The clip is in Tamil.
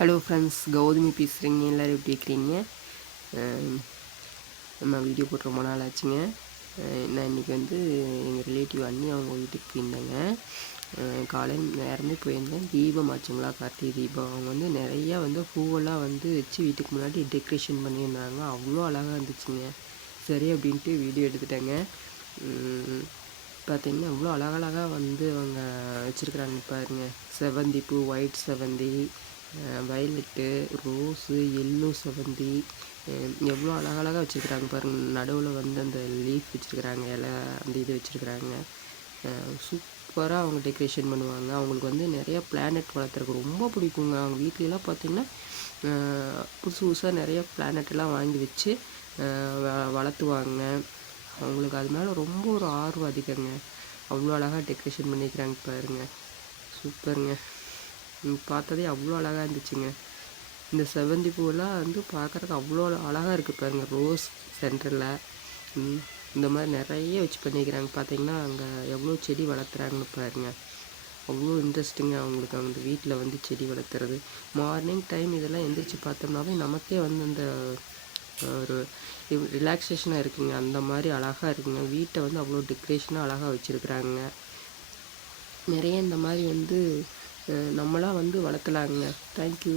ஹலோ ஃப்ரெண்ட்ஸ், கௌதமி பேசுகிறீங்க. எல்லோரும் எப்படி இருக்கிறீங்க? நம்ம வீடியோ போட்டு ரொம்ப நாள் ஆச்சுங்க. நான் இன்றைக்கி எங்கள் ரிலேட்டிவ் அண்ணி அவங்க வீட்டுக்கு போயிருந்தேங்க. காலையில் நேரமே போயிருந்தேன். தீபம் ஆச்சுங்களா, கார்த்திகை தீபம். அவங்க நிறையா பூவெல்லாம் வச்சு வீட்டுக்கு முன்னாடி டெக்கரேஷன் பண்ணியிருந்தாங்க. அவ்வளோ அழகாக இருந்துச்சுங்க. சரி அப்படின்ட்டு வீடியோ எடுத்துட்டேங்க. பார்த்திங்கன்னா அவ்வளோ அழகழகாக அவங்க வச்சுருக்குறாங்க பாருங்க. செவந்தி பூ, ஒயிட் செவந்தி, வயலட்டு, ரோஸு, எல்லோ செவந்தி, எவ்வளோ அழகழகாக வச்சுருக்குறாங்க பாருங்கள். நடுவில் அந்த லீஃப் வச்சுருக்குறாங்க, இலை அந்த இது வச்சுருக்குறாங்க. சூப்பராக அவங்க டெக்கரேஷன் பண்ணுவாங்க. அவங்களுக்கு நிறையா பிளானட் வளர்த்துறதுக்கு ரொம்ப பிடிக்குங்க. அவங்க வீட்லலாம் பார்த்திங்கன்னா புதுசு புதுசாக நிறைய பிளானட்டெல்லாம் வாங்கி வச்சு வளர்த்துவாங்க. அவங்களுக்கு அது மேலே ரொம்ப ஒரு ஆர்வம் அதிகங்க. அவ்வளோ அழகாக டெக்கரேஷன் பண்ணிக்கிறாங்க பாருங்கள். சூப்பருங்க. பார்த்ததே அவ்வளோ அழகாக இருந்துச்சுங்க. இந்த செவந்தி பூவெல்லாம் பார்க்குறதுக்கு அவ்வளோ அழகாக இருக்குது பாருங்கள். ரோஸ் சென்டரில் இந்த மாதிரி நிறைய வச்சு பண்ணிக்கிறாங்க. பார்த்திங்கன்னா அங்கே எவ்வளோ செடி வளர்த்துறாங்கன்னு பாருங்கள். அவ்வளோ இன்ட்ரெஸ்ட்டுங்க அவங்களுக்கு. அவங்க வீட்டில் செடி வளர்த்துறது. மார்னிங் டைம் இதெல்லாம் எந்திரிச்சு பார்த்தோம்னாவே நமக்கே அந்த ஒரு ரிலாக்ஸேஷனாக இருக்குங்க. அந்த மாதிரி அழகாக இருக்குங்க. வீட்டை அவ்வளோ டெக்கரேஷனாக அழகாக வச்சுருக்குறாங்க. நிறைய இந்த மாதிரி நம்மளாம் வளர்த்தலாங்க. தேங்க்யூ.